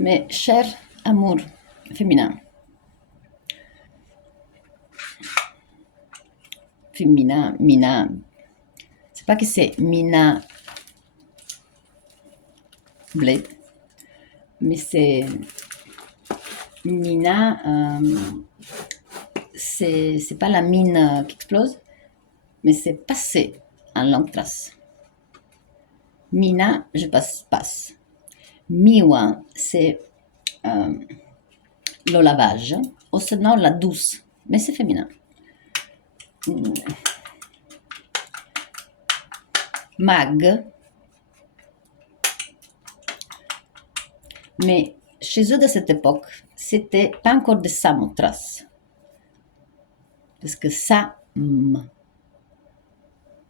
Mes chers amours féminins, Mina, c'est pas que c'est Mina Blade, mais c'est Mina, c'est pas la mine qui explose, mais c'est passé en longue trace. Mina, je passe. Miwa, c'est le lavage, ou sinon la douce, mais c'est féminin. Mag, mais chez eux de cette époque, c'était pas encore de samotras. Parce que sam,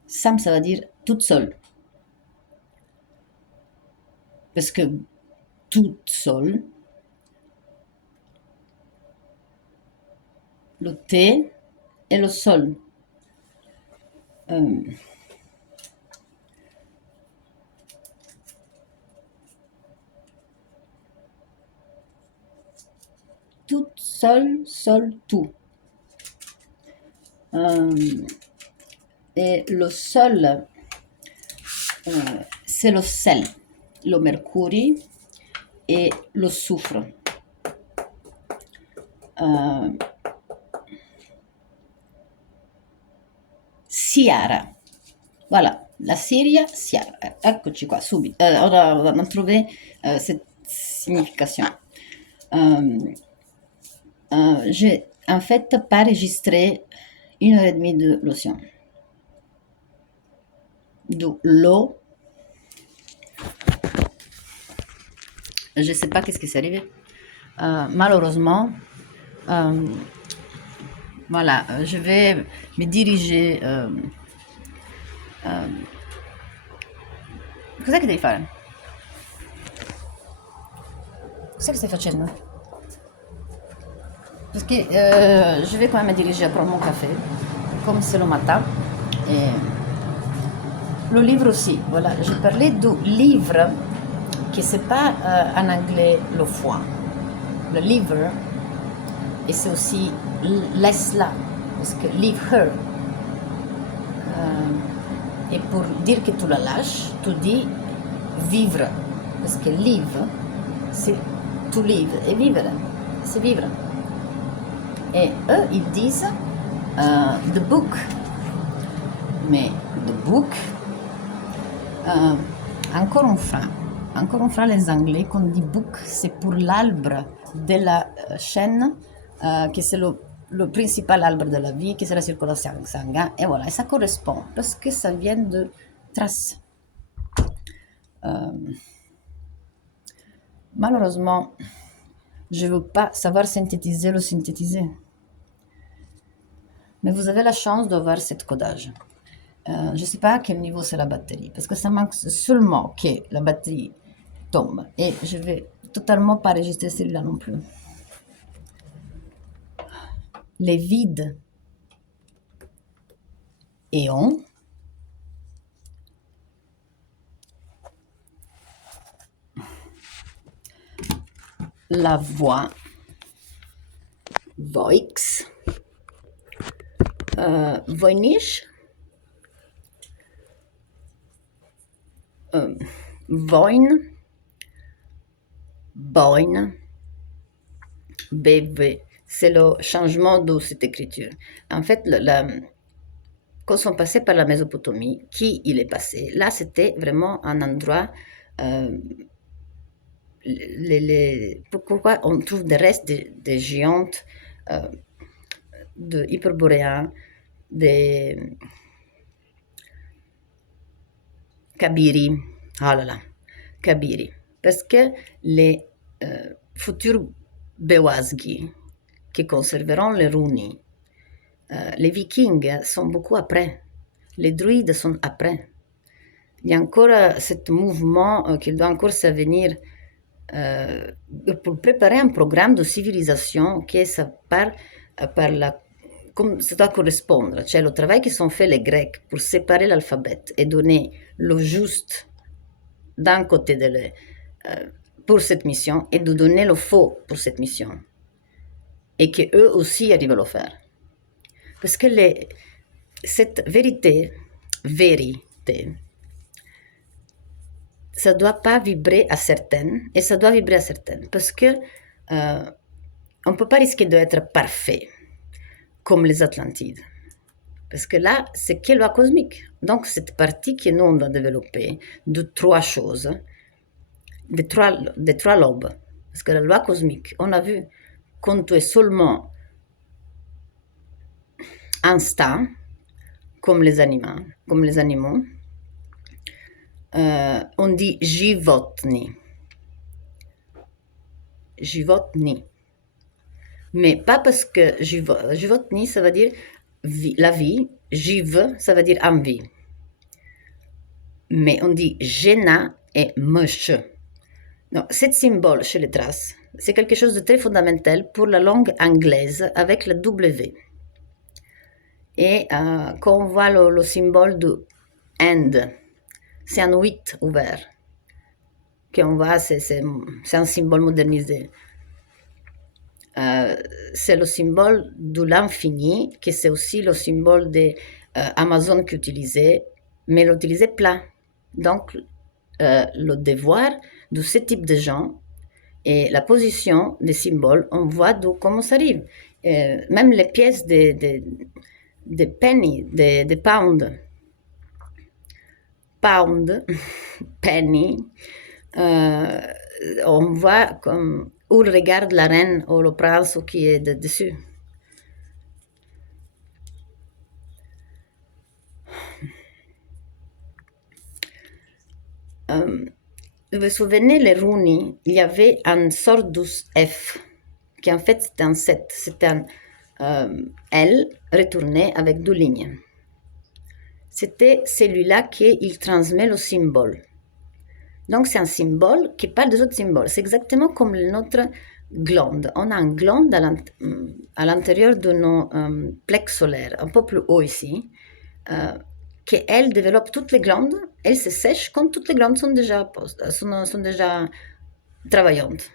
ça veut dire toute seule. Parce que toute seule, le thé et le sol. Toute seule, tout. Et le sol, c'est le sel, le mercure et le soufre. Siara. Voilà, la Siria, Siara. Eccoci qua, subito. On a trouvé cette signification. J'ai en fait pas enregistré 1 heure et demie de lotion. De l'eau. Je sais pas qu'est-ce qui s'est arrivé. Malheureusement, voilà, je vais me diriger. Cos'è che devi fare? Cos'è che stai facendo? Parce que je vais quand même me diriger à prendre mon café, comme c'est le matin. Et le livre aussi, voilà, je parlais du livre, qui c'est pas en anglais le foin. Le livre, et c'est aussi laisse-la, parce que leave her. Et pour dire que tu la lâches, tu dis vivre, parce que live, c'est to live, et vivre, c'est vivre. Et eux, ils disent the book. Mais the book, encore une fois, les Anglais, quand on dit book, c'est pour l'arbre de la chaîne, qui c'est le principal arbre de la vie, qui c'est la circulation sanguine. Et voilà, et ça correspond, parce que ça vient de traces. Malheureusement, je ne veux pas savoir synthétiser le synthétiser. Mais vous avez la chance d'avoir cette codage. Je ne sais pas à quel niveau c'est la batterie, parce que ça manque seulement que la batterie tombe. Et je ne vais totalement pas enregistrer celui-là non plus. Les vides et on. La voix. Voix. Voynich. Voin. Boin. BV. C'est le changement de cette écriture. En fait, quand on passait par la Mésopotamie, qui il est passé? Là, c'était vraiment un endroit. Pourquoi on trouve des restes des géantes, de hyperboréens, des Kabiri. Ah là là, Kabiri. Parce que les futurs Bewazgi qui conserveront les runes, les Vikings sont beaucoup après. Les druides sont après. Il y a encore ce mouvement qui doit encore s'avenir pour préparer un programme de civilisation qui ça part par comme ça doit correspondre, cioè le travail qui sont fait les Grecs pour séparer l'alphabet et donner le juste d'un côté pour cette mission et de donner le faux pour cette mission. Et qu'eux aussi arrivent à le faire. Parce que cette vérité, ça ne doit pas vibrer à certaines et ça doit vibrer à certaines. Parce que on ne peut pas risquer d'être parfait comme les Atlantides. Parce que là, c'est que loi cosmique. Donc, cette partie que nous, on va développer de trois choses, des trois lobes. Parce que la loi cosmique, on a vu, quand tu es seulement instinct, comme les animaux, on dit životni. Životni. Mais pas parce que životni, ça veut dire la vie, živ, ça veut dire en vie. Mais on dit žena et muž. Donc, ce symbole chez les traces, c'est quelque chose de très fondamental pour la langue anglaise avec la W. Et quand on voit le symbole de and, c'est un 8 ouvert. Qu'on voit, c'est un symbole modernisé. C'est le symbole de l'infini, qui c'est aussi le symbole d'Amazon qu'utilisait, mais l'utilisait plat. Donc, le devoir de ce type de gens et la position des symboles, on voit d'où comment ça arrive. Même les pièces de penny, de pound, penny, on voit comme où regarde la reine ou le prince qui est dessus. Vous vous souvenez, les runes, il y avait un Sordus F, qui en fait c'était un 7, c'était un L retourné avec deux lignes. C'était celui-là qui transmet le symbole. Donc c'est un symbole qui parle des autres symboles. C'est exactement comme notre glande. On a une glande à l'intérieur de nos plexes solaires, un peu plus haut ici, qu'elle développe toutes les glandes, elle se sèche quand toutes les glandes sont déjà travaillantes.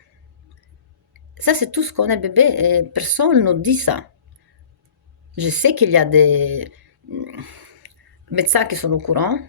Ça, c'est tout ce qu'on est bébé et personne ne nous dit ça. Je sais qu'il y a des médecins qui sont au courant,